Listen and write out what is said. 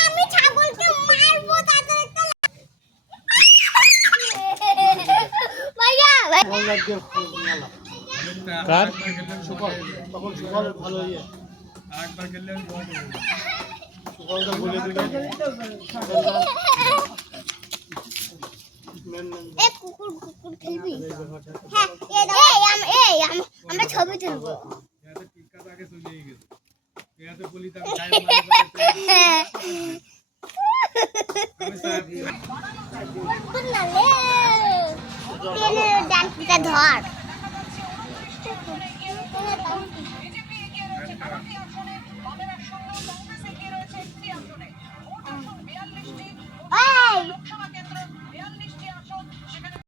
আমি ছাগলকে মারবো তাদের ভাইয়া কার তখন সুফল ভালো ইয়ে আরেকবার খেললে আমি জমা দেবো। সুফলটা বলে দিলে এ কুকুর কুকুর খেলবি হ্যাঁ আমরা ছবি তুলবো এতে টিক্কা তো আগে চলেই গেছে। এতে বলি তো আমি গায়ে মারি আমি সাহেব কুকুর না লে টেনে ডানটা ধর